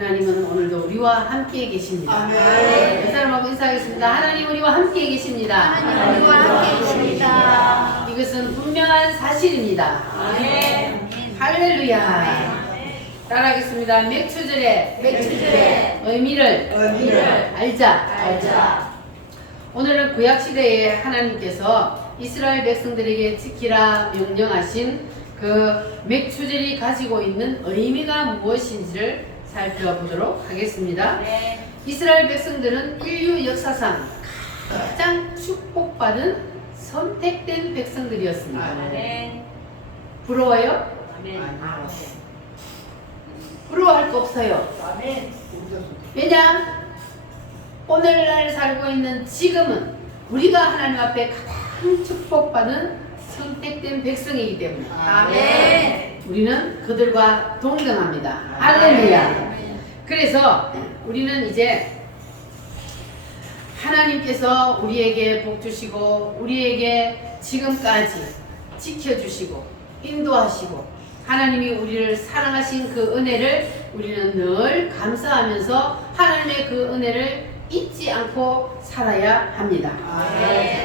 하나님은 오늘도 우리와 함께 계십니다. 아멘. 그 사람하고 인사하겠습니다. 하나님 우리와 함께 계십니다. 하나님 우리와 함께 계십니다. 이것은 분명한 사실입니다. 아멘. 할렐루야. 따라하겠습니다. 맥추절의 의미를 알자. 오늘은 구약시대에 하나님께서 이스라엘 백성들에게 지키라 명령하신 그 맥추절이 가지고 있는 의미가 무엇인지를 살펴보도록 하겠습니다. 이스라엘 백성들은 인류 역사상 가장 축복받은 선택된 백성들이었습니다. 부러워요? 부러워할 거 없어요. 왜냐? 오늘날 살고 있는 지금은 우리가 하나님 앞에 가장 축복받은 선택된 백성이기 때문에 우리는 그들과 동등합니다. 할렐루야. 그래서 우리는 이제 하나님께서 우리에게 복 주시고 우리에게 지금까지 지켜주시고 인도하시고 하나님이 우리를 사랑하신 그 은혜를 우리는 늘 감사하면서 하나님의 그 은혜를 잊지 않고 살아야 합니다.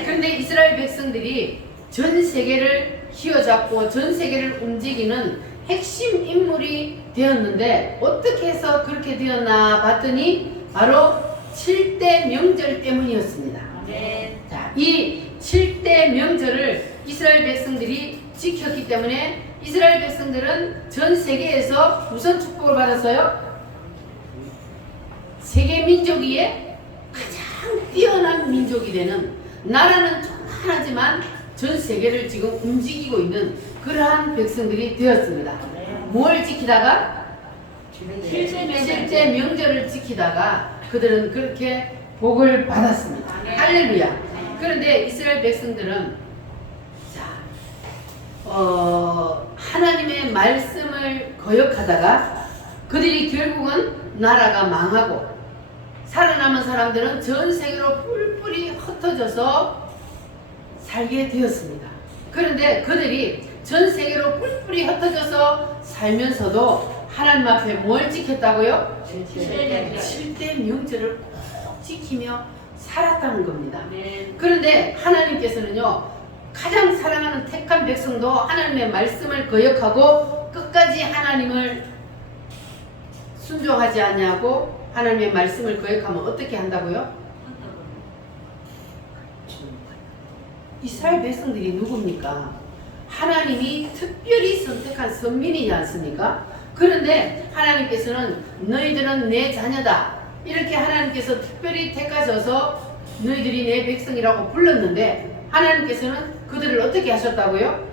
그런데 이스라엘 백성들이 전 세계를 휘어잡고 전 세계를 움직이는 핵심 인물이 되었는데 어떻게 해서 그렇게 되었나 봤더니 바로 7대 명절 때문이었습니다. 자, 이 7대 명절을 이스라엘 백성들이 지켰기 때문에 이스라엘 백성들은 전 세계에서 무슨 축복을 받았어요? 세계 민족 위에 가장 뛰어난 민족이 되는, 나라는 조그만하지만 전 세계를 지금 움직이고 있는 그러한 백성들이 되었습니다. 뭘 지키다가? 7대 명절을 지키다가 그들은 그렇게 복을 받았습니다. 할렐루야. 그런데 이스라엘 백성들은 하나님의 말씀을 거역하다가 그들이 결국은 나라가 망하고 살아남은 사람들은 전 세계로 뿔뿔이 흩어져서 살게 되었습니다. 그런데 그들이 전 세계로 뿔뿔이 흩어져서 살면서도 하나님 앞에 뭘 지켰다고요? 7대 명절을 꼭 지키며 살았다는 겁니다. 그런데 하나님께서는요, 가장 사랑하는 택한 백성도 하나님의 말씀을 거역하고 끝까지 하나님을 순종하지 않냐고 하나님의 말씀을 거역하면 어떻게 한다고요? 이스라엘 백성들이 누굽니까? 하나님이 특별히 선택한 선민이지 않습니까? 그런데 하나님께서는 너희들은 내 자녀다, 이렇게 하나님께서 특별히 택하셔서 너희들이 내 백성이라고 불렀는데 하나님께서는 그들을 어떻게 하셨다고요?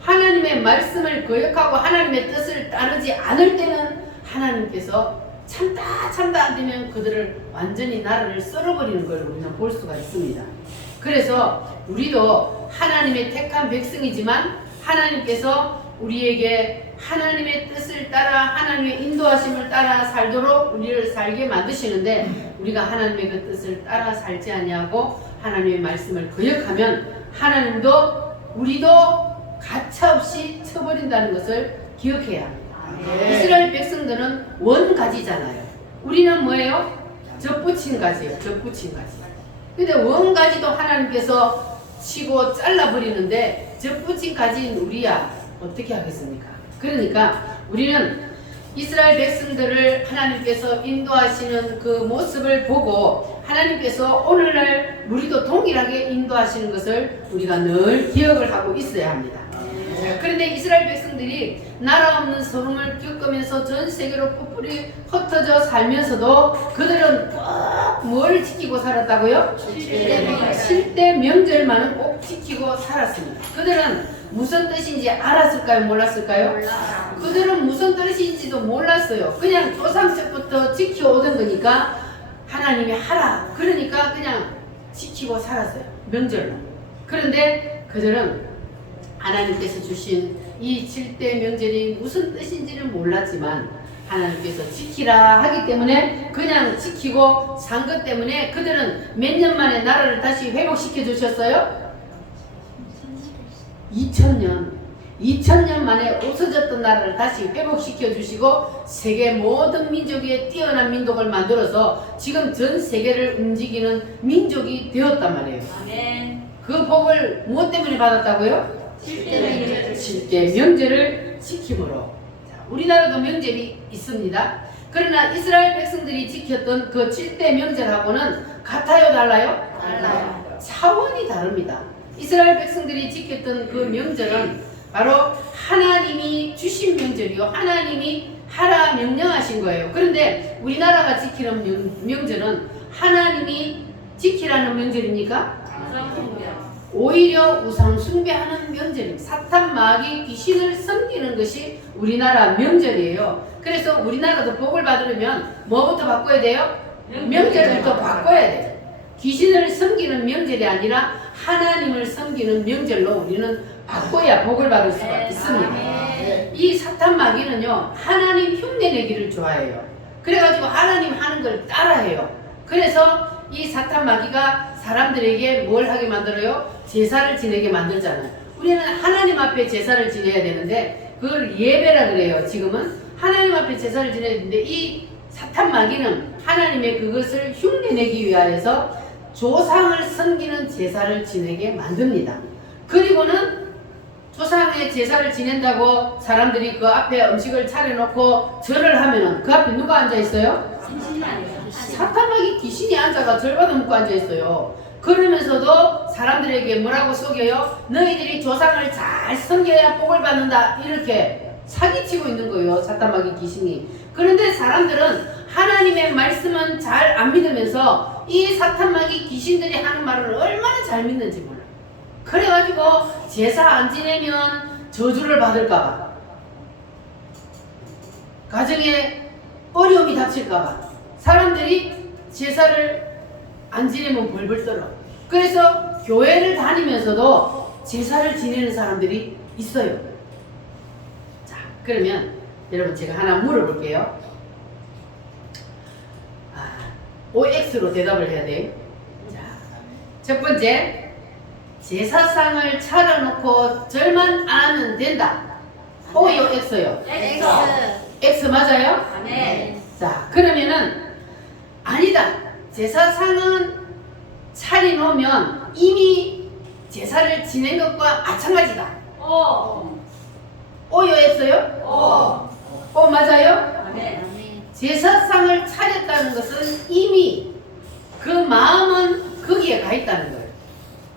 하나님의 말씀을 거역하고 하나님의 뜻을 따르지 않을 때는 하나님께서 참다 안 되면 그들을 완전히 나라를 썰어버리는 걸 우리는 볼 수가 있습니다. 그래서 우리도 하나님의 택한 백성이지만 하나님께서 우리에게 하나님의 뜻을 따라 하나님의 인도하심을 따라 살도록 우리를 살게 만드시는데 우리가 하나님의 그 뜻을 따라 살지 아니하고 하나님의 말씀을 거역하면 하나님도 우리도 가차없이 쳐버린다는 것을 기억해야 합니다. 이스라엘 백성들은 원가지잖아요. 우리는 뭐예요? 접붙인 가지예요. 접붙인 가지. 근데 원가지도 하나님께서 치고 잘라버리는데 접붙인 가지인 우리야 어떻게 하겠습니까? 그러니까 우리는 이스라엘 백성들을 하나님께서 인도하시는 그 모습을 보고 하나님께서 오늘날 우리도 동일하게 인도하시는 것을 우리가 늘 기억을 하고 있어야 합니다. 그런데 이스라엘 백성들이 나라 없는 서름을 겪으면서 전 세계로 뿔뿔이 흩어져 살면서도 그들은 꼭 뭘 지키고 살았다고요? 7대 명절만은 꼭 지키고 살았습니다. 그들은 무슨 뜻인지 알았을까요? 몰랐을까요? 그들은 무슨 뜻인지도 몰랐어요. 그냥 조상적부터 지켜오던 거니까 하나님이 하라 그러니까 그냥 지키고 살았어요. 명절로. 그런데 그들은 하나님께서 주신 이 7대 명절이 무슨 뜻인지는 몰랐지만 하나님께서 지키라 하기 때문에 그냥 지키고 산 것 때문에 그들은 몇 년 만에 나라를 다시 회복시켜 주셨어요? 2000년. 2000년 만에 없어졌던 나라를 다시 회복시켜 주시고 세계 모든 민족 위에 뛰어난 민족을 만들어서 지금 전 세계를 움직이는 민족이 되었단 말이에요. 아멘. 그 복을 무엇 때문에 받았다고요? 7대 명제를 지킴으로. 자, 우리나라도 명절이 있습니다. 그러나 이스라엘 백성들이 지켰던 그 7대 명절하고는 같아요, 달라요? 달라요. 차원이 다릅니다. 이스라엘 백성들이 지켰던 그 명절은 바로 하나님이 주신 명절이요. 하나님이 하라 명령하신 거예요. 그런데 우리나라가 지키는 명절은 하나님이 지키라는 명절입니까? 오히려 우상 숭배하는 명절입니다. 사탄 마귀 귀신을 섬기는 것이 우리나라 명절이에요. 그래서 우리나라도 복을 받으려면 뭐부터 바꿔야 돼요? 명절부터 바꿔야 돼요. 귀신을 섬기는 명절이 아니라 하나님을 섬기는 명절로 우리는 바꿔야 복을 받을 수가 있습니다. 이 사탄 마귀는요, 하나님 흉내내기를 좋아해요. 그래가지고 하나님 하는 걸 따라해요. 그래서 이 사탄 마귀가 사람들에게 뭘 하게 만들어요? 제사를 지내게 만들잖아요. 우리는 하나님 앞에 제사를 지내야 되는데 그걸 예배라 그래요. 지금은 하나님 앞에 제사를 지내야 되는데 이 사탄 마귀는 하나님의 그것을 흉내내기 위하여서 조상을 섬기는 제사를 지내게 만듭니다. 그리고는 조상의 제사를 지낸다고 사람들이 그 앞에 음식을 차려놓고 절을 하면은 그 앞에 누가 앉아있어요? 사탄마귀 귀신이 앉아가 절받아 먹고 앉아있어요. 그러면서도 사람들에게 뭐라고 속여요? 너희들이 조상을 잘 섬겨야 복을 받는다, 이렇게 사기치고 있는 거예요, 사탄마귀 귀신이. 그런데 사람들은 하나님의 말씀은 잘 안 믿으면서 이 사탄마귀 귀신들이 하는 말을 얼마나 잘 믿는지 몰라요. 그래가지고 제사 안 지내면 저주를 받을까봐, 가정에 어려움이 닥칠까봐 사람들이 제사를 안 지내면 벌벌 떨어. 그래서 교회를 다니면서도 제사를 지내는 사람들이 있어요. 자, 그러면 여러분 제가 하나 물어볼게요. OX로 대답을 해야 돼요. 자, 첫 번째, 제사상을 차려놓고 절만 안 하면 된다. O요, X요? X 맞아요? 네. 자, 그러면은 아니다. 제사상은 차려놓으면 이미 제사를 지낸 것과 마찬가지다. O요, X요? O 맞아요? 제사상을 차렸다는 것은 이미 그 마음은 거기에 가 있다는 거예요.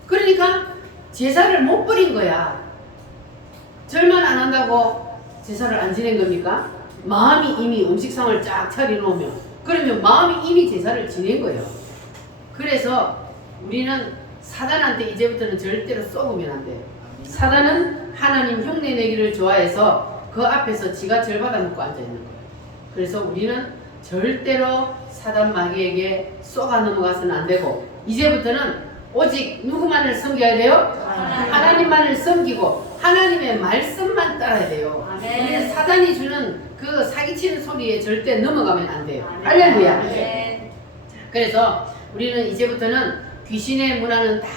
그러니까 제사를 못 버린 거야. 절만 안 한다고 제사를 안 지낸 겁니까? 마음이 이미 음식상을 쫙 차려놓으면, 그러면 마음이 이미 제사를 지낸 거예요. 그래서 우리는 사단한테 이제부터는 절대로 쏘으면 안 돼요. 사단은 하나님 흉내내기를 좋아해서 그 앞에서 지가 절받아 먹고 앉아있는 거예요. 그래서 우리는 절대로 사단 마귀에게 쏘가 넘어가서는 안 되고, 이제부터는 오직 누구만을 섬겨야 돼요? 하나님만을 섬기고 하나님의 말씀만 따라야 돼요. 우리는 사단이 주는 그 사기치는 소리에 절대 넘어가면 안 돼요. 할렐루야. 그래서 우리는 이제부터는 귀신의 문화는 다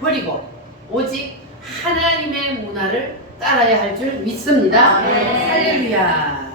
버리고 오직 하나님의 문화를 따라야 할 줄 믿습니다. 할렐루야.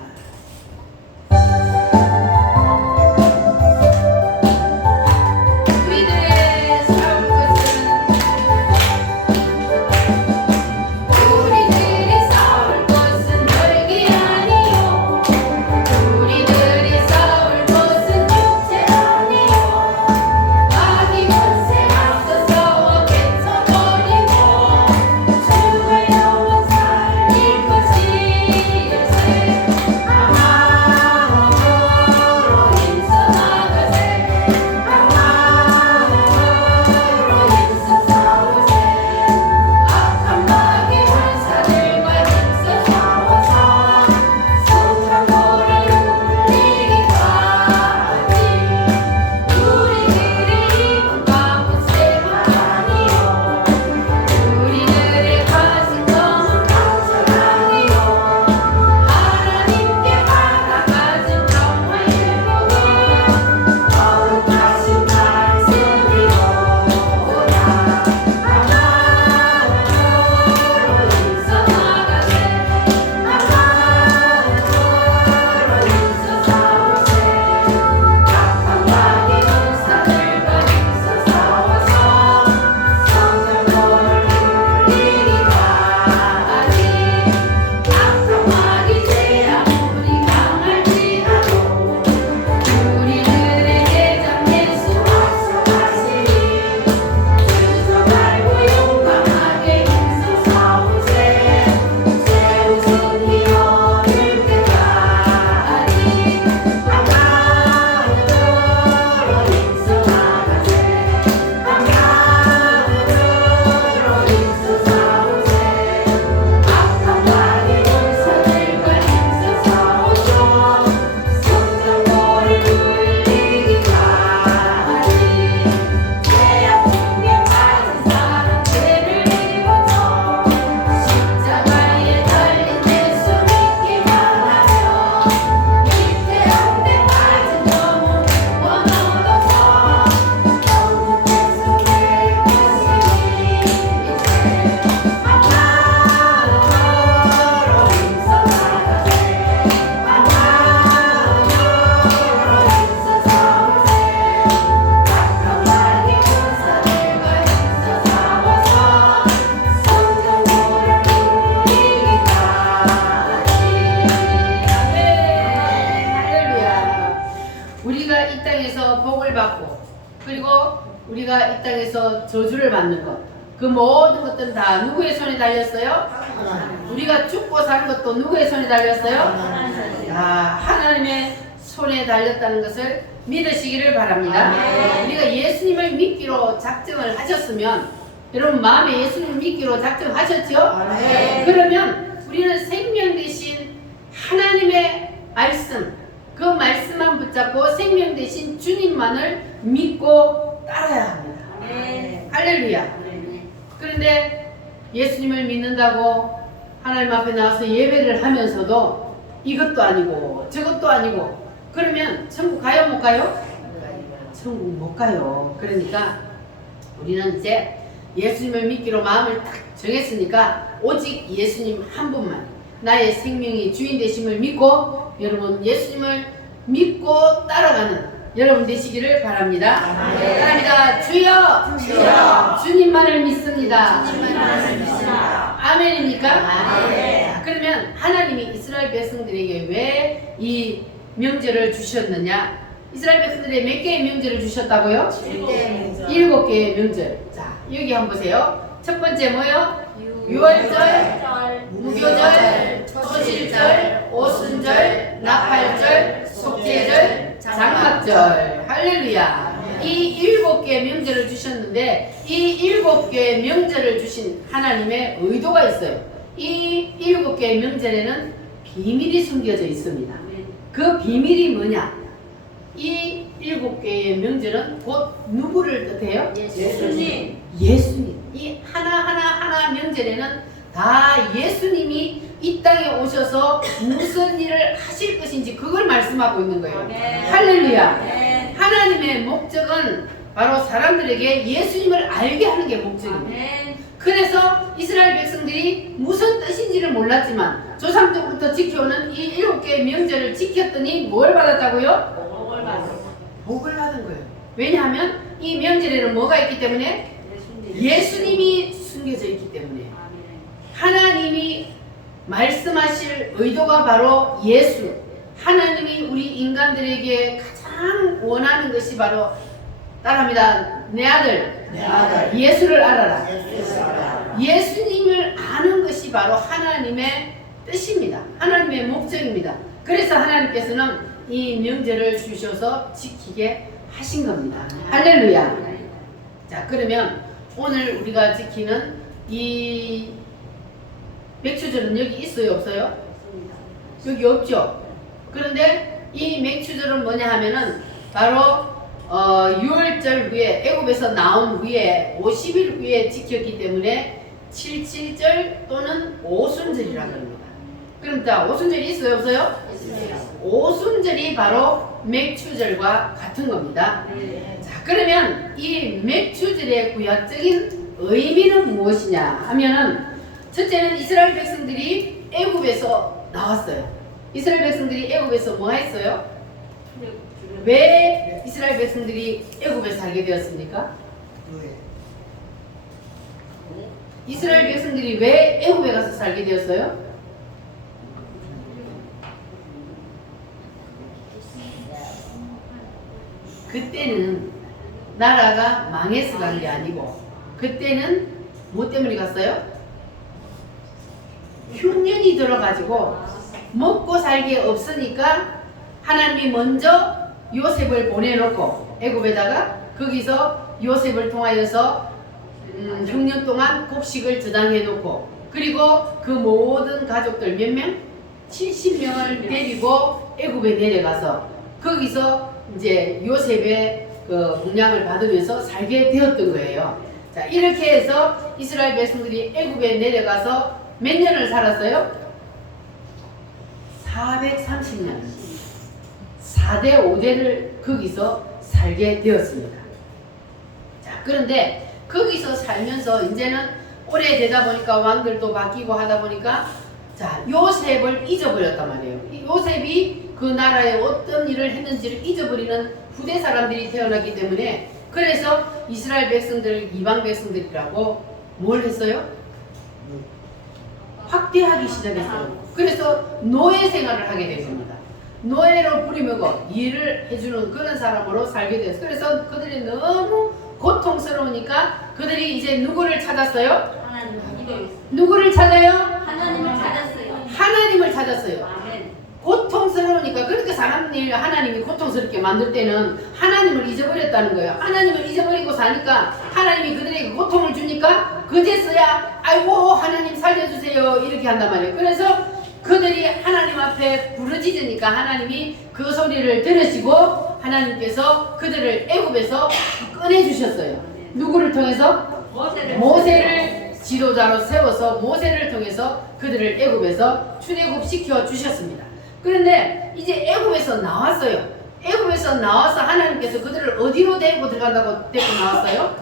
땅에서 복을 받고 그리고 우리가 이 땅에서 저주를 받는 것, 그 모든 것들은 다 누구의 손에 달렸어요? 우리가 죽고 사는 것도 누구의 손에 달렸어요? 하나님의 손에 달렸다는 것을 믿으시기를 바랍니다. 우리가 예수님을 믿기로 작정을 하셨으면, 여러분 마음에 예수님을 믿기로 작정하셨죠? 그러면 우리는 생명 되신 하나님의 말씀, 그 말씀만 붙잡고 생명 되신 주님만을 믿고 따라야 합니다. 할렐루야. 그런데 예수님을 믿는다고 하나님 앞에 나와서 예배를 하면서도 이것도 아니고 저것도 아니고 그러면 천국 가요 못 가요? 천국 못 가요. 그러니까 우리는 이제 예수님을 믿기로 마음을 딱 정했으니까 오직 예수님 한 분만, 나의 생명의 주인 되심을 믿고 여러분 예수님을 믿고 따라가는 여러분 되시기를 바랍니다. 따라합니다. 주여, 주님만을 믿습니다. 아멘입니까? 그러면 하나님이 이스라엘 백성들에게 왜 이 명절을 주셨느냐? 이스라엘 백성들에게 몇 개의 명절을 주셨다고요? 7개의 명절. 자, 여기 한번 보세요. 첫 번째 뭐요? 유월절, 무교절, 초실절, 오순절, 나팔절, 속죄절, 장막절. 할렐루야. 이 7개의 명절을 주셨는데 이 7개의 명절을 주신 하나님의 의도가 있어요. 이 7개의 명절에는 비밀이 숨겨져 있습니다. 그 비밀이 뭐냐? 이 7개의 명절은 곧 누구를 뜻해요? 예수님. 예수님. 이 하나 명절에는 다 예수님이 이 땅에 오셔서 무슨 일을 하실 것인지 그걸 말씀하고 있는 거예요. 할렐루야. 하나님의 목적은 바로 사람들에게 예수님을 알게 하는 게 목적입니다. 그래서 이스라엘 백성들이 무슨 뜻인지를 몰랐지만 조상 때부터 지켜오는 이 7개의 명절을 지켰더니 뭘 받았다고요? 복을 받은 거예요. 왜냐하면 이 명절에는 뭐가 있기 때문에? 예수님이 숨겨져 있기 때문에. 하나님이 말씀하실 의도가 바로 예수. 하나님이 우리 인간들에게 가장 원하는 것이 바로, 따라합니다. 내 아들 예수를 알아라. 예수님을 아는 것이 바로 하나님의 뜻입니다. 하나님의 목적입니다. 그래서 하나님께서는 이 명절을 주셔서 지키게 하신 겁니다. 할렐루야. 자, 그러면 오늘 우리가 지키는 이 맥추절은 여기 있어요, 없어요? 여기 없죠. 그런데 이 맥추절은 뭐냐 하면은 바로 6월절 후에, 애굽에서 나온 후에 50일 후에 지켰기 때문에 77절 또는 오순절이라고 합니다. 그럼 자, 오순절이 있어요, 없어요? 오순절이 바로 맥추절과 같은 겁니다. 자, 그러면 이 맥추절의 구약적인 의미는 무엇이냐 하면은, 첫째는 이스라엘 백성들이 애굽에서 나왔어요. 이스라엘 백성들이 애굽에서 뭐 했어요? 왜 이스라엘 백성들이 애굽에 살게 되었습니까? 이스라엘 백성들이 왜 애굽에 가서 살게 되었어요? 그때는 나라가 망해서 간 게 아니고, 그때는 뭐 때문에 갔어요? 흉년이 들어가지고 먹고 살기 없으니까 하나님이 먼저 요셉을 보내놓고 애굽에다가 거기서 요셉을 통하여서 6년 동안 곡식을 저장해놓고, 그리고 그 모든 가족들 몇 명? 70명을 데리고 애굽에 내려가서 거기서 이제 요셉의 그 공양을 받으면서 살게 되었던 거예요. 자, 이렇게 해서 이스라엘 백성들이 애굽에 내려가서 몇 년을 살았어요? 430년. 4대 5대를 거기서 살게 되었습니다. 자, 그런데 거기서 살면서 이제는 오래되다 보니까 왕들도 바뀌고 하다 보니까, 자, 요셉을 잊어버렸단 말이에요. 요셉이 그 나라에 어떤 일을 했는지를 잊어버리는 후대 사람들이 태어났기 때문에, 그래서 이스라엘 백성들, 이방 백성들이라고 뭘 했어요? 확대하기 시작했어요. 그래서 노예 생활을 하게 된 겁니다. 노예로 부리먹어 일을 해주는 그런 사람으로 살게 되었어요. 그래서 그들이 너무 고통스러우니까 그들이 이제 누구를 찾았어요? 하나님 이거 있어요. 누구를 찾아요? 하나님을 찾았어요. 하나님을 찾았어요. 아멘. 고통스러우니까. 그렇게 사람 일 하나님이 고통스럽게 만들 때는 하나님을 잊어버렸다는 거예요. 하나님을 잊어버리고 사니까 하나님이 그들에게 고통을 주니까 그제서야 아이고 하나님 살려주세요 이렇게 한단 말이에요. 그래서 그들이 하나님 앞에 부르짖으니까 하나님이 그 소리를 들으시고 하나님께서 그들을 애굽에서 꺼내주셨어요. 누구를 통해서? 모세를 지도자로 세워서 모세를 통해서 그들을 애굽에서 출애굽시켜 주셨습니다. 그런데 이제 애굽에서 나왔어요. 애굽에서 나와서 하나님께서 그들을 어디로 데리고 들어간다고 데리고 나왔어요?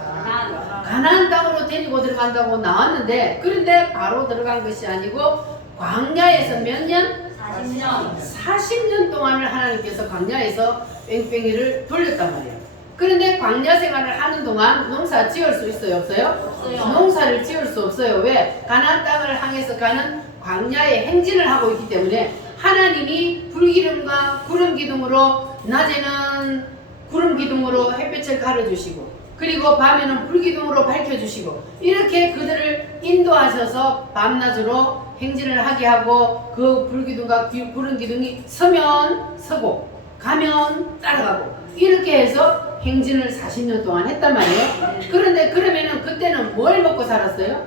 가나안 땅으로 데리고 들어간다고 나왔는데, 그런데 바로 들어간 것이 아니고 광야에서 몇 년? 40년. 40년 동안을 하나님께서 광야에서 뺑뺑이를 돌렸단 말이에요. 그런데 광야 생활을 하는 동안 농사 지을 수 있어요? 없어요? 없어요. 농사를 지을 수 없어요. 왜? 가나안 땅을 향해서 가는 광야의 행진을 하고 있기 때문에 하나님이 불기둥과 구름 기둥으로, 낮에는 구름 기둥으로 햇빛을 가려주시고 그리고 밤에는 불기둥으로 밝혀주시고 이렇게 그들을 인도하셔서 밤낮으로 행진을 하게 하고, 그 불기둥과 구름 기둥이 서면 서고 가면 따라가고 이렇게 해서 행진을 40년 동안 했단 말이에요. 그런데 그러면은 그때는 뭘 먹고 살았어요?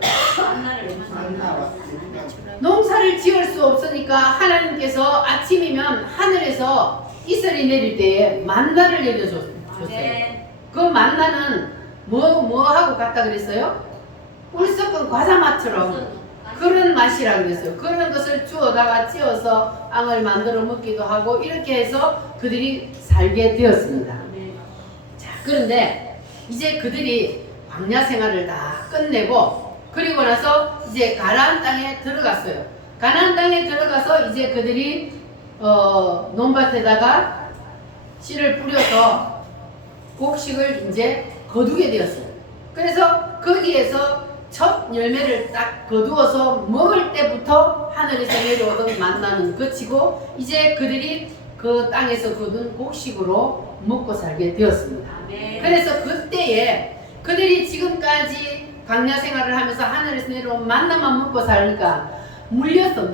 농사를 지을 수 없으니까 하나님께서 아침이면 하늘에서 이슬이 내릴 때에 만나를 내려줬어요. 그 만나는 뭐하고 같다 그랬어요? 꿀 섞은 과자맛처럼 그런 맛이라 그랬어요. 그런 것을 주워다가 찌어서 빵을 만들어 먹기도 하고 이렇게 해서 그들이 살게 되었습니다. 자, 그런데 이제 그들이 광야 생활을 다 끝내고 그리고 나서 이제 가나안 땅에 들어갔어요. 가나안 땅에 들어가서 이제 그들이 논밭에다가 씨를 뿌려서 곡식을 이제 거두게 되었어요. 그래서 거기에서 첫 열매를 딱 거두어서 먹을 때부터 하늘에서 내려오던 만나는 그치고 이제 그들이 그 땅에서 거둔 곡식으로 먹고 살게 되었습니다. 그래서 그때에 그들이 지금까지 광야 생활을 하면서 하늘에서 내려온 만나만 먹고 살니까 물렸어.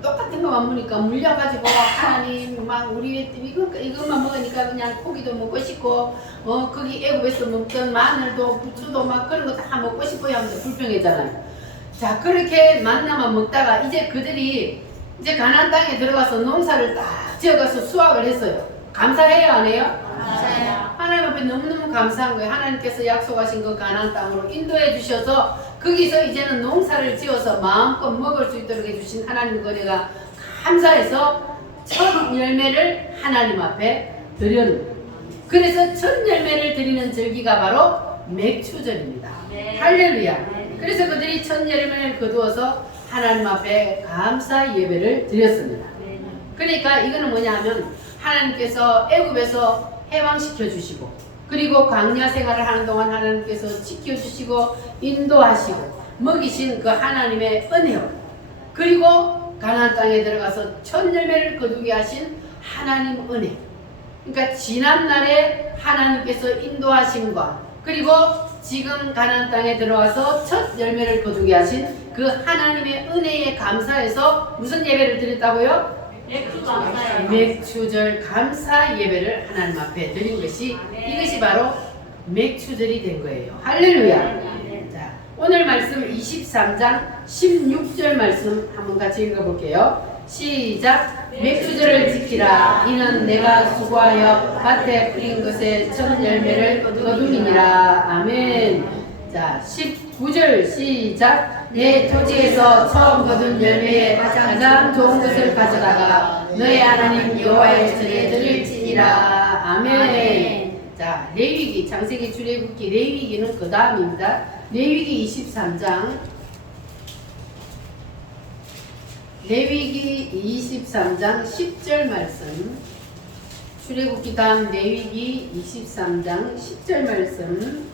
똑같은 것만 먹으니까 물려가지고 하나님 막 우리 이것만 먹으니까 그냥 고기도 먹고 싶고 거기 애굽에서 먹던 마늘도 부추도 막 그런 거 다 먹고 싶어요 하면서 불평했잖아요. 자, 그렇게 만나만 먹다가 이제 그들이 이제 가나안 땅에 들어가서 농사를 딱 지어가서 수확을 했어요. 감사해요, 안 해요? 감사해요. 하나님 앞에 너무너무 감사한 거예요. 하나님께서 약속하신 그 가나안 땅으로 인도해 주셔서 거기서 이제는 농사를 지어서 마음껏 먹을 수 있도록 해주신 하나님 거래가 감사해서 첫 열매를 하나님 앞에 드리는 거예요. 그래서 첫 열매를 드리는 절기가 바로 맥추절입니다. 할렐루야. 그래서 그들이 첫 열매를 거두어서 하나님 앞에 감사 예배를 드렸습니다. 그러니까 이거는 뭐냐 하면 하나님께서 애굽에서 해방시켜 주시고 그리고 광야 생활을 하는 동안 하나님께서 지켜주시고 인도하시고 먹이신 그 하나님의 은혜요. 그리고 가나안 땅에 들어가서 첫 열매를 거두게 하신 하나님 은혜. 그러니까 지난날에 하나님께서 인도하심과 그리고 지금 가나안 땅에 들어와서 첫 열매를 거두게 하신 그 하나님의 은혜에 감사해서 무슨 예배를 드렸다고요? 맥추절 감사 예배를 하나님 앞에 드린 것이 이것이 바로 맥추절이 된 거예요. 할렐루야. 자, 오늘 말씀 23장 16절 말씀 한번 같이 읽어볼게요. 시작. 맥추절을 지키라. 이는 내가 수고하여 밭에 뿌린 것의 첫 열매를 거둠이니라. 아멘. 자, 19절 시작. 내 토지에서 처음 거둔 열매의 가장 좋은 것을 가져다가 너의 하나님 여호와의 전에 드릴지니라. 아멘. 자, 레위기, 창세기, 출애굽기, 레위기는 그 다음입니다. 레위기 23장 10절 말씀, 출애굽기 다음 레위기 23장 10절 말씀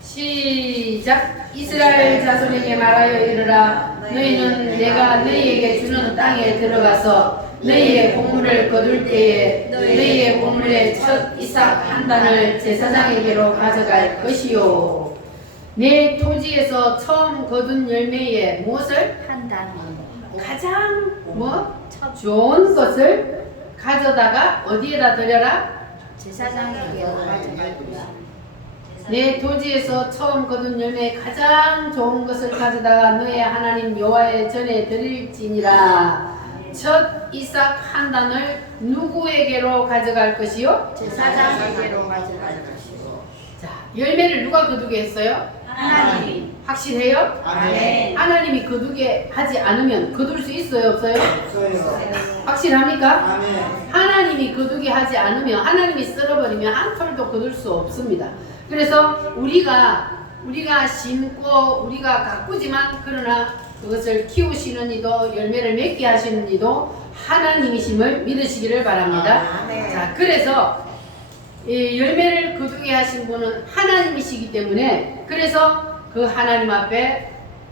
시작. 이스라엘 자손에게 말하여 이르라. 너희는 내가 너희에게 주는 땅에 들어가서 너희의 곡물을 거둘 때에 너희의 곡물의 첫 이삭 한 단을 제사장에게로 가져갈 것이요. 내 토지에서 처음 거둔 열매의 무엇을? 판단. 가장 좋은 것을 가져다가 어디에다 드려라? 제사장에게로 가져갈 것이요. 내 토지에서 처음 거둔 열매의 가장 좋은 것을 가져다가 너의 하나님 여호와의 전에 드릴지니라. 첫 이삭 한 단을 누구에게로 가져갈 것이요? 제사장에게로 가져갈 것이요. 자, 열매를 누가 거두게 했어요? 하나님. 확실해요? 아멘. 하나님이 거두게 하지 않으면 거둘 수 있어요? 없어요? 없어요. 확실합니까? 아멘. 하나님이 거두게 하지 않으면, 하나님이 썰어버리면 한 톨도 거둘 수 없습니다. 그래서 우리가 심고 우리가 가꾸지만 그러나 그것을 키우시는 이도 열매를 맺게 하시는 이도 하나님이심을 믿으시기를 바랍니다. 자, 그래서 이 열매를 거두게 하신 분은 하나님이시기 때문에 그래서 그 하나님 앞에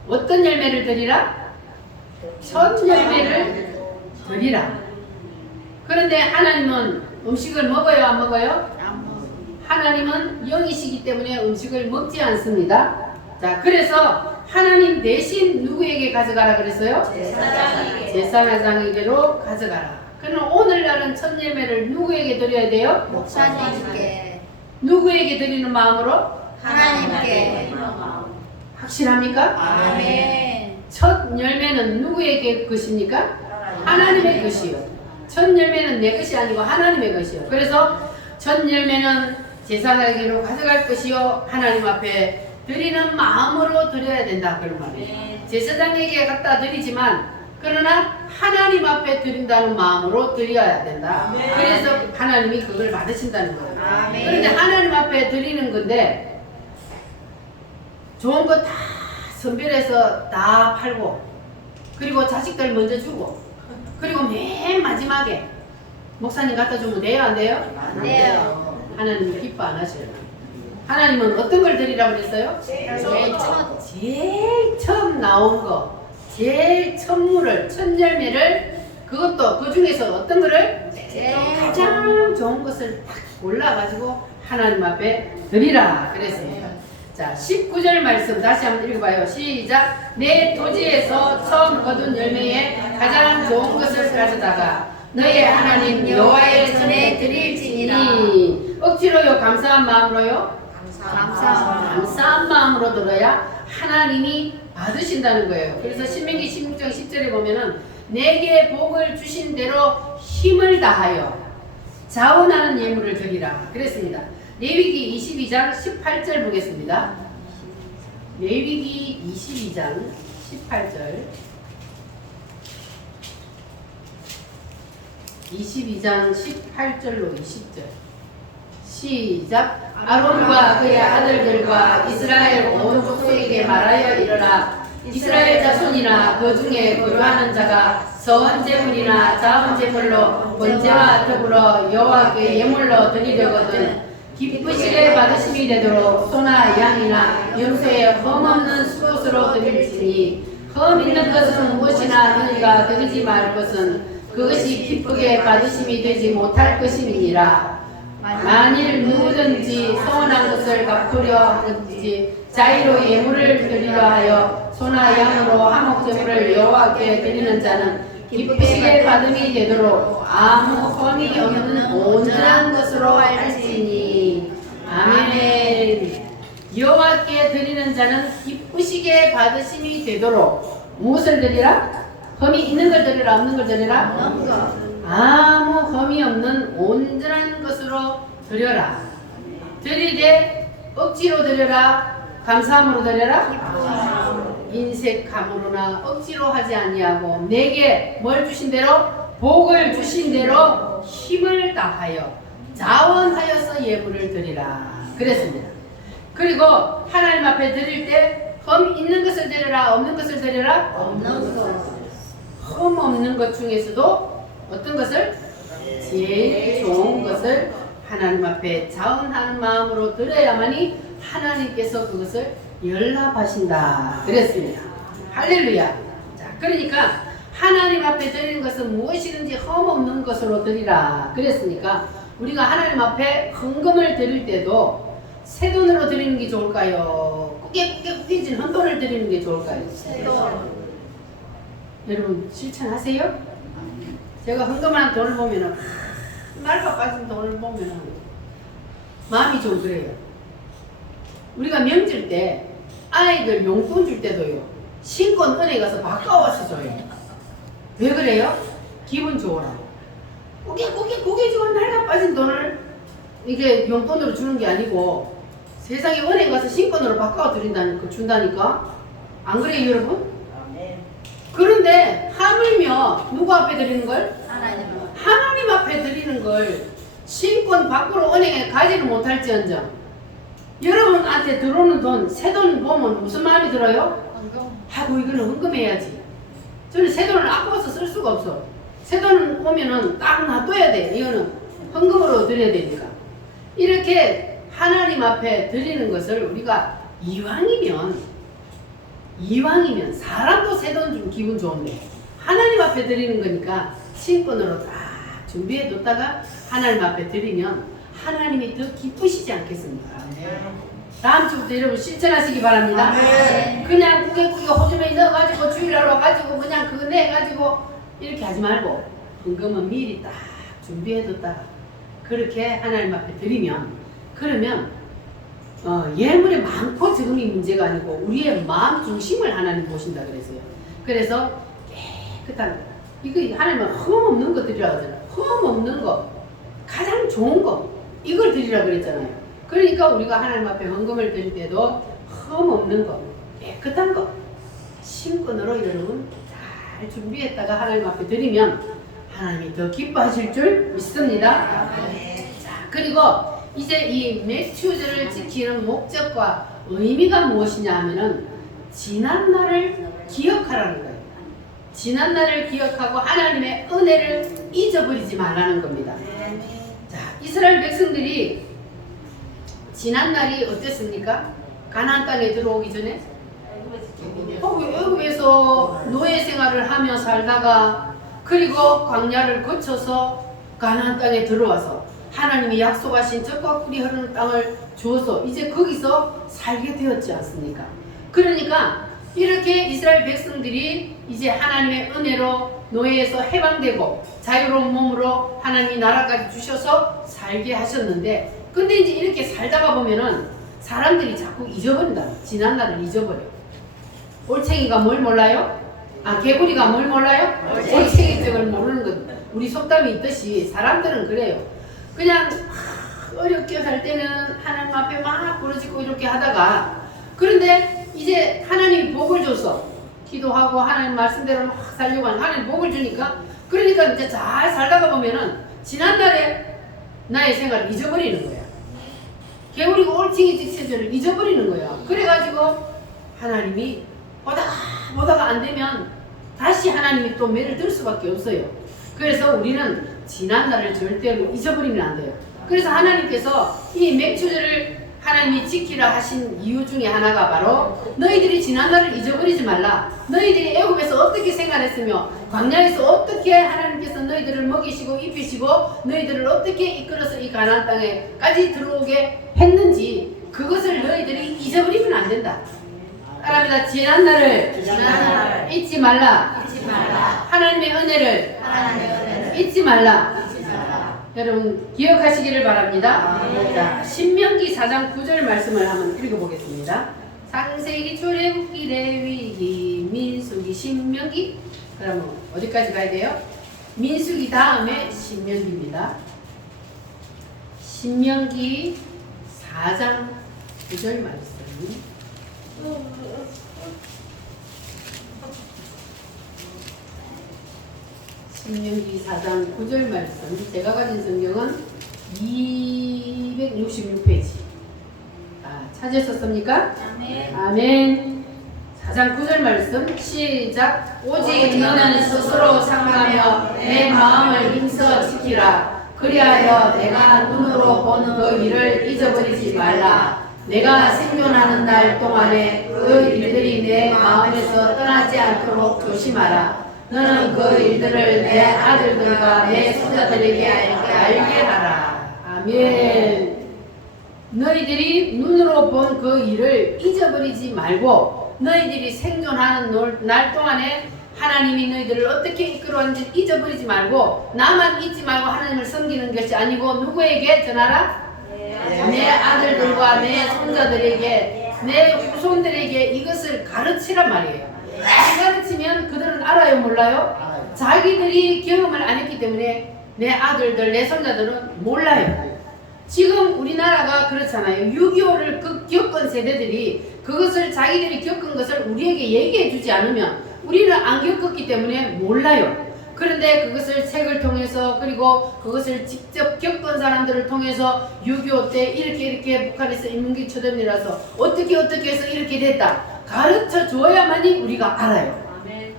어떤 열매를 드리라? 첫 열매를 드리라. 그런데 하나님은 음식을 먹어요, 안 먹어요? 하나님은 영이시기 때문에 음식을 먹지 않습니다. 자, 그래서 하나님 대신 누구에게 가져가라 그랬어요? 제사장에게. 제사장에게로 가져가라. 그럼 오늘날은 첫 열매를 누구에게 드려야 돼요? 목사님께. 누구에게 드리는 마음으로? 하나님께. 확실합니까? 아멘. 첫 열매는 누구에게 것입니까? 하나님의 것이요. 첫 열매는 내 것이 아니고 하나님의 것이요. 그래서 첫 열매는 제사장에게로 가져갈 것이요. 하나님 앞에 드리는 마음으로 드려야 된다. 그런 말이에요. 제사장에게 갖다 드리지만 그러나 하나님 앞에 드린다는 마음으로 드려야 된다. 그래서 하나님이 그걸 받으신다는 거예요. 아멘. 그런데 하나님 앞에 드리는 건데 좋은 거 다 선별해서 다 팔고 그리고 자식들 먼저 주고 그리고 맨 마지막에 목사님 갖다 주면 돼요? 안 돼요? 안 돼요. 하나님이 기뻐 안 하셔요. 하나님은 어떤 걸 드리라고 그랬어요? 제일 처음 나온 거, 제일 첫물을, 첫 열매를 그것도 그 중에서 어떤 거를? 가장 좋은 것을 딱 골라가지고 하나님 앞에 드리라 그랬습니다. 자, 19절 말씀 다시 한번 읽어봐요. 시작. 내 토지에서 처음 거둔 열매에 가장 좋은 것을 가져다가 너의 하나님 여호와의 전에 드릴지니. 억지로요? 감사한 마음으로요? 감사한 마음으로 들어야 하나님이 받으신다는 거예요. 그래서 신명기 16장 10절에 보면은 내게 복을 주신 대로 힘을 다하여 자원하는 예물을 드리라 그랬습니다. 레위기 22장 18절 보겠습니다. 레위기 22장 18절 22장 18절로 20절 시작. 아론과 그의 아들들과 이스라엘 온 족속에게 말하여 이르라. 이스라엘 자손이나 그 중에 거류하는 자가 서원 제물이나 자원 제물로 번제와 더불어 여호와께 예물로 드리려거든 기쁘시게 받으심이 되도록 소나 양이나 염소의 흠없는 수것으로 드릴지니 흠 있는 것은 무엇이나 너희가 드리지 말 것은 그것이 기쁘게 받으심이 되지 못할 것임이니라. 만일 누구든지 서운한 것을 갚으려 하든지 자의로 예물을 드리려 하여 소나 양으로 화목제물을 여호와께 드리는 자는 기쁘시게 받음이 되도록 아무 흠이 없는 온전한 것으로 할지니. 아멘. 여호와께 드리는 자는 기쁘시게 받으심이 되도록 무엇을 드리라? 흠이 있는 걸 드리라? 없는 걸 드리라? 아무 흠이 없는 온전한 것으로 드려라. 드리되 억지로 드려라? 감사함으로 드려라? 인색함으로나 억지로 하지 아니하고 내게 뭘 주신 대로? 복을 주신 대로 힘을 다하여 자원하여서 예물을 드리라 그랬습니다. 그리고 하나님 앞에 드릴 때 흠 있는 것을 드려라? 없는 것을 드려라? 없는 것. 흠 없는 것 중에서도 어떤 것을? 제일 좋은 것을 하나님 앞에 자원하는 마음으로 드려야만이 하나님께서 그것을 연락하신다 그랬습니다. 할렐루야. 자, 그러니까 하나님 앞에 드리는 것은 무엇이든지 흠없는 것으로 드리라 그랬으니까 우리가 하나님 앞에 헌금을 드릴 때도 새 돈으로 드리는 게 좋을까요? 꾸깃진 헌돈을 드리는 게 좋을까요? 여러분 실천하세요? 제가 헌금한 돈을 보면은 낡아 빠진 돈을 보면은 마음이 좀 그래요. 우리가 명절 때 아이들 용돈 줄 때도요 신권 은행 가서 바꿔와서 줘요. 왜 그래요? 기분 좋으라고. 꾸깃꾸깃 낡아 빠진 돈을 이게 용돈으로 주는 게 아니고 세상에 은행 가서 신권으로 바꿔 준다니까. 안 그래요 여러분? 그런데 하물며 누구 앞에 드리는 걸? 하나님 앞에 드리는 걸 신권 밖으로 은행에 가지를 못할지언정 여러분한테 들어오는 돈, 새 돈 보면 무슨 마음이 들어요? 아이고 이거는 헌금해야지. 저는 새 돈을 아까워서 쓸 수가 없어. 새 돈 오면은 딱 놔둬야 돼. 이거는 헌금으로 드려야 되니까. 이렇게 하나님 앞에 드리는 것을 우리가 이왕이면 사람도 새 돈 주면 기분 좋은데 하나님 앞에 드리는 거니까 신권으로 딱 준비해 뒀다가 하나님 앞에 드리면 하나님이 더 기쁘시지 않겠습니까? 다음 주부터 여러분 실천하시기 바랍니다. 그냥 꾸깃꾸깃 호주머니 넣어가지고 주일날 와가지고 그냥 그거 내가지고 이렇게 하지 말고 헌금은 미리 딱 준비해뒀다가 그렇게 하나님 앞에 드리면 그러면 예물이 많고 적음이 문제가 아니고 우리의 마음 중심을 하나님 보신다 그랬어요. 그래서 깨끗한 거 이거 하나님은 흠없는 거 드리라고 하잖아요. 흠없는 거 가장 좋은 거 이걸 드리라고 그랬잖아요. 그러니까 우리가 하나님 앞에 헌금을 드릴 때도 흠없는 거, 깨끗한 거, 신권으로 여러분 잘 준비했다가 하나님 앞에 드리면 하나님이 더 기뻐하실 줄 믿습니다. 자, 그리고 이제 이 맥추절을 지키는 목적과 의미가 무엇이냐 하면은 지난날을 기억하라는 거예요. 지난날을 기억하고 하나님의 은혜를 잊어버리지 말라는 겁니다. 자, 이스라엘 백성들이 지난날이 어땠습니까? 가나안 땅에 들어오기 전에 애굽에서 노예 생활을 하며 살다가 그리고 광야를 거쳐서 가나안 땅에 들어와서 하나님이 약속하신 젖과 꿀이 흐르는 땅을 주어서 이제 거기서 살게 되었지 않습니까? 그러니까 이렇게 이스라엘 백성들이 이제 하나님의 은혜로 노예에서 해방되고 자유로운 몸으로 하나님이 나라까지 주셔서 살게 하셨는데 근데 이제 이렇게 살다가 보면은 사람들이 자꾸 잊어버린다. 지난날을 잊어버려. 올챙이가 뭘 몰라요? 개구리가 뭘 몰라요? 올챙이 쪽을 모르는 것. 우리 속담이 있듯이 사람들은 그래요. 그냥 어렵게 살 때는 하나님 앞에 막 부르짖고 이렇게 하다가 그런데 이제 하나님이 복을 줬어. 기도하고 하나님 말씀대로 막 살려고 하는 하나님 복을 주니까 그러니까 이제 잘 살다가 보면은 지난날에 나의 생활을 잊어버리는 거야. 개구리가 올챙이 직세절을 잊어버리는 거야. 그래가지고 하나님이 보다가 안 되면 다시 하나님이 또 매를 들 수밖에 없어요. 그래서 우리는 지난날을 절대로 잊어버리면 안 돼요. 그래서 하나님께서 이 맥추절을 하나님이 지키라 하신 이유 중에 하나가 바로 너희들이 지난날을 잊어버리지 말라. 너희들이 애굽에서 어떻게 생활했으며 광야에서 어떻게 하나님께서 너희들을 먹이시고 입히시고 너희들을 어떻게 이끌어서 이 가나안 땅에까지 들어오게 했는지 그것을 너희들이 잊어버리면 안 된다. 따라합니다. 지난날을 잊지 말라. 하나님의 은혜를 잊지 말라. 여러분 기억하시기를 바랍니다. 자, 신명기 4장 9절 말씀을 한번 읽어보겠습니다. 창세기, 출애굽기, 레위기, 민수기, 신명기. 그러면 어디까지 가야 돼요? 민수기 다음에 신명기입니다. 신명기 4장 9절 말씀. 신명기 4장 9절 말씀. 제가 가진 성경은 266페이지. 찾으셨습니까? 아멘. 아멘. 4장 9절 말씀 시작. 오직 너는 스스로 상하며 내 마음을 힘써 지키라. 그리하여 내가 눈으로 본 그 일을 잊어버리지 말라. 내가 생존하는 날 동안에 그 일들이 내 마음에서 떠나지 않도록 조심하라. 너는 그 일들을 내 아들들과 내 손자들에게 알게 하라. 아멘. 너희들이 눈으로 본 그 일을 잊어버리지 말고 너희들이 생존하는 날 동안에 하나님이 너희들을 어떻게 이끌어왔는지 잊어버리지 말고 나만 잊지 말고 하나님을 섬기는 것이 아니고 누구에게 전하라? 내 아들들과 내 손자들에게 내 후손들에게 이것을 가르치란 말이에요. 안 가르치면 그들은 알아요 몰라요? 자기들이 경험을 안 했기 때문에 내 아들들 내 손자들은 몰라요. 지금 우리나라가 그렇잖아요. 6.25를 겪은 세대들이 그것을 자기들이 겪은 것을 우리에게 얘기해 주지 않으면 우리는 안 겪었기 때문에 몰라요. 그런데 그것을 책을 통해서 그리고 그것을 직접 겪은 사람들을 통해서 6.25 때 이렇게 북한에서 인문기 초전이라서 어떻게 해서 이렇게 됐다 가르쳐 줘야만이 우리가 알아요.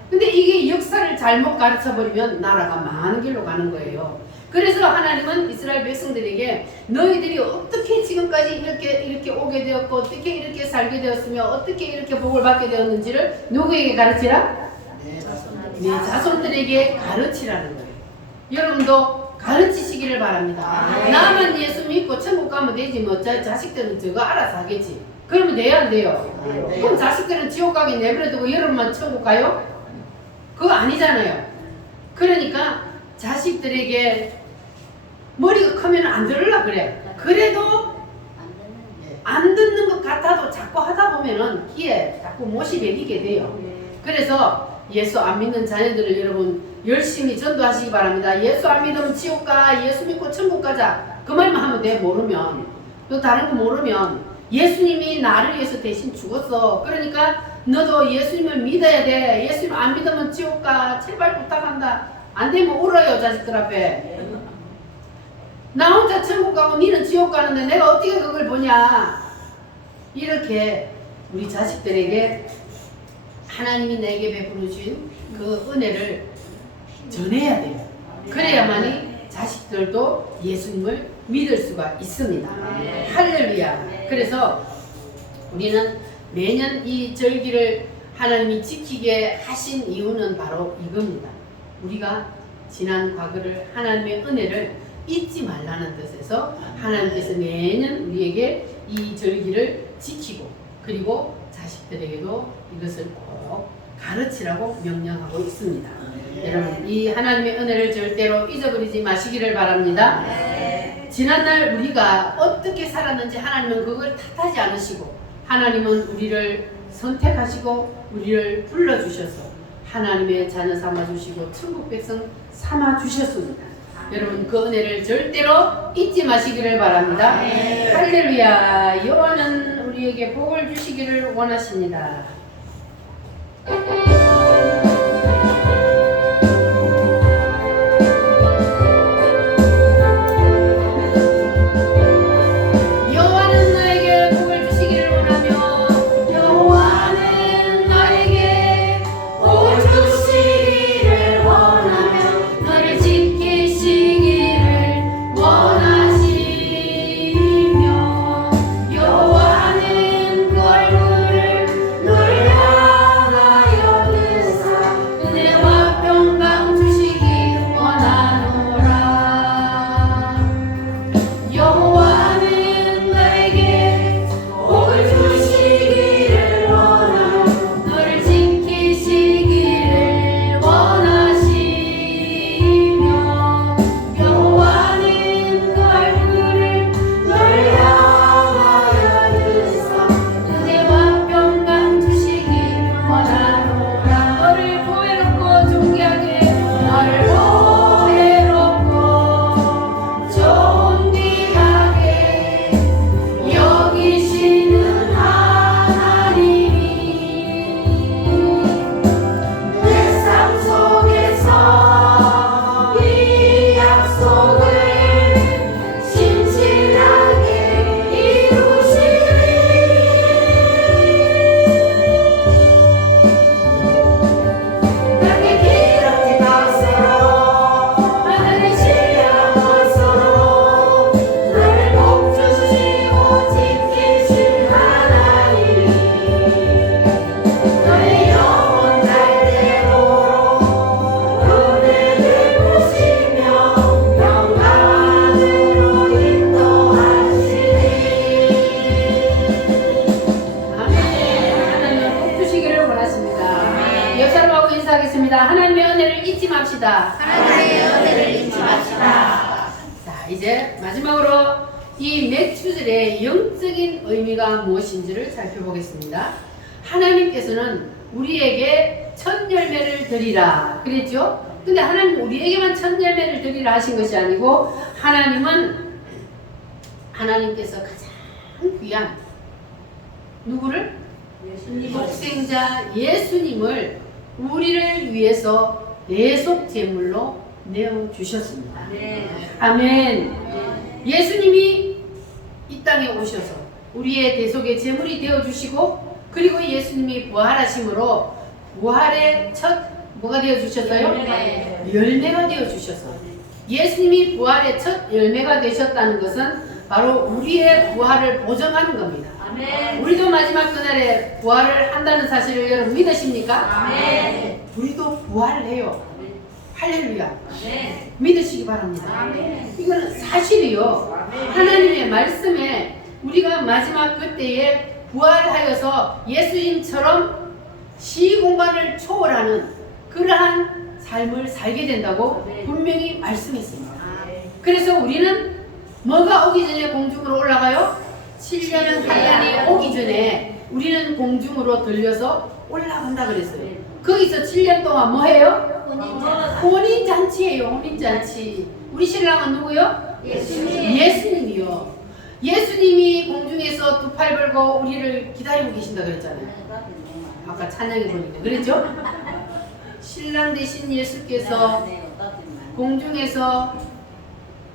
근데 이게 역사를 잘못 가르쳐 버리면 나라가 망하는 길로 가는 거예요. 그래서 하나님은 이스라엘 백성들에게 너희들이 어떻게 지금까지 이렇게 오게 되었고 어떻게 이렇게 살게 되었으며 어떻게 이렇게 복을 받게 되었는지를 누구에게 가르치라? 네 자손들에게 가르치라는 거예요. 여러분도 가르치시기를 바랍니다. 나만 예수 믿고 천국 가면 되지 뭐 자식들은 저거 알아서 하겠지. 그러면 돼야 안 돼요? 그럼 자식들은 지옥 가게 내버려두고 여러분만 천국 가요? 그거 아니잖아요. 그러니까 자식들에게 머리가 크면 안 들으려 그래. 그래도 안 듣는 것 같아도 자꾸 하다 보면은 귀에 자꾸 못이 배기게 돼요. 그래서 예수 안 믿는 자녀들을 여러분 열심히 전도하시기 바랍니다. 예수 안 믿으면 지옥 가, 예수 믿고 천국 가자. 그 말만 하면 돼. 모르면. 또 다른 거 모르면 예수님이 나를 위해서 대신 죽었어. 그러니까 너도 예수님을 믿어야 돼. 예수님 안 믿으면 지옥 가. 제발 부탁한다. 안 되면 울어요 자식들 앞에. 나 혼자 천국 가고 니는 지옥 가는데 내가 어떻게 그걸 보냐. 이렇게 우리 자식들에게 하나님이 내게 베풀어 주신 그 은혜를 전해야 돼요. 그래야만이 자식들도 예수님을 믿을 수가 있습니다. 할렐루야. 그래서 우리는 매년 이 절기를 하나님이 지키게 하신 이유는 바로 이겁니다. 우리가 지난 과거를 하나님의 은혜를 잊지 말라는 뜻에서 하나님께서 매년 우리에게 이 절기를 지키고 그리고 자식들에게도 이것을 꼭 가르치라고 명령하고 있습니다. 여러분 이 하나님의 은혜를 절대로 잊어버리지 마시기를 바랍니다. 지난날 우리가 어떻게 살았는지 하나님은 그걸 탓하지 않으시고 하나님은 우리를 선택하시고 우리를 불러주셔서 하나님의 자녀 삼아주시고 천국 백성 삼아주셨습니다. 여러분 그 은혜를 절대로 잊지 마시기를 바랍니다. 할렐루야. 여호와는 우리에게 복을 주시기를 원하십니다. 여호와는 나에게 복을 주시기를 원하며 여호와는 나에게 복을 주시기를 원하며 너를 지키시기를 원하시며 여호와는 그 얼굴을 너를 향하여 맙시다. 하나님의 은혜를 잊지 맙시다. 자, 이제 마지막으로 이 맥주절의 영적인 의미가 무엇인지를 살펴보겠습니다. 하나님께서는 우리에게 첫 열매를 드리라 그랬죠? 근데 하나님 우리에게만 첫 열매를 드리라 하신 것이 아니고 하나님께서 가장 귀한 누구를? 독생자 예수님을 우리를 위해서 대속 제물로 내어주셨습니다. 아멘. 예수님이 이 땅에 오셔서 우리의 대속의 제물이 되어주시고 그리고 예수님이 부활하심으로 부활의 첫 뭐가 되어주셨어요? 열매가 되어주셔서 예수님이 부활의 첫 열매가 되셨다는 것은 바로 우리의 부활을 보증하는 겁니다. 우리도 마지막 그날에 부활을 한다는 사실을 여러분 믿으십니까? 우리도 부활을 해요. 할렐루야. 믿으시기 바랍니다. 이거는 사실이요. 하나님의 말씀에 우리가 마지막 그때에 부활하여서 예수님처럼 시공간을 초월하는 그러한 삶을 살게 된다고 분명히 말씀했습니다. 그래서 우리는 뭐가 오기 전에 공중으로 올라가요? 7년 환란이 오기 전에 우리는 공중으로 들려서 올라간다 그랬어요. 거기서 7년 동안 뭐 해요? 혼인잔치예요. 혼인잔치. 우리 신랑은 누구요? 예수님이요. 예수님이 공중에서 두 팔 벌고 우리를 기다리고 계신다 그랬잖아요. 아까 찬양해 보니까 그랬죠? 신랑 되신 예수께서 공중에서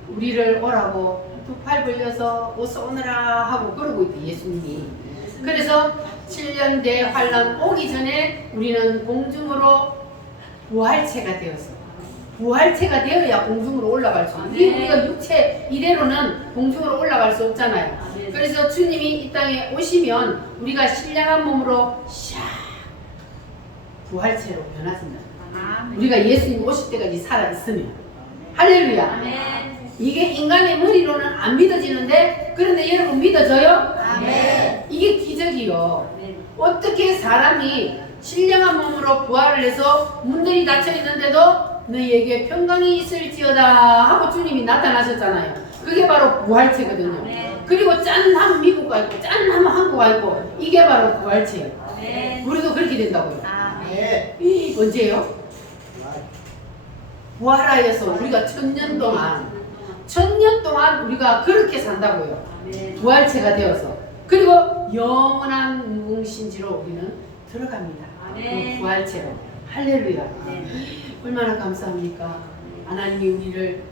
우리를 오라고 두 팔 벌려서 어서 오너라 하고 그러고 있대 예수님이. 그래서 7년 대 환란 오기 전에 우리는 공중으로 부활체가 되어서 부활체가 되어야 공중으로 올라갈 수 있어요. 우리가 육체 이대로는 공중으로 올라갈 수 없잖아요. 그래서 주님이 이 땅에 오시면 우리가 신령한 몸으로 샥 부활체로 변화된다. 우리가 예수님 오실 때까지 살아있으면. 할렐루야. 이게 인간의 머리로는 안 믿어지는데 그런데 여러분 믿어져요? 이게 기적이요. 어떻게 사람이 신령한 몸으로 부활을 해서 문들이 닫혀 있는데도 너희에게 평강이 있을지어다 하고 주님이 나타나셨잖아요. 그게 바로 부활체거든요. 그리고 짠 하면 미국 가 있고 짠 하면 한국 가 있고 이게 바로 부활체예요. 우리도 그렇게 된다고요. 언제예요? 부활하여서 우리가 1000년 동안 우리가 그렇게 산다고요. 부활체가 되어서. 그리고 영원한 무궁신지로 우리는 들어갑니다. 그 부활체로. 할렐루야. 얼마나 감사합니까? 하나님이 우리를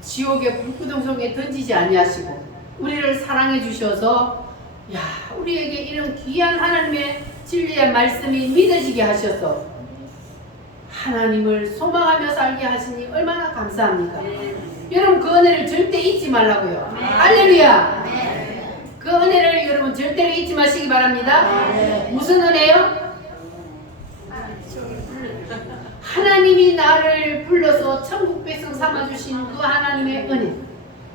지옥의 불구덩 속에 던지지 아니하시고 우리를 사랑해 주셔서 야 우리에게 이런 귀한 하나님의 진리의 말씀이 믿어지게 하셔서 하나님을 소망하며 살게 하시니 얼마나 감사합니까? 여러분 그 은혜를 절대 잊지 말라고요. 할렐루야. 그 은혜를 여러분 절대로 잊지 마시기 바랍니다. 무슨 은혜요? 하나님이 나를 불러서 천국 백성 삼아주신 그 하나님의 은혜,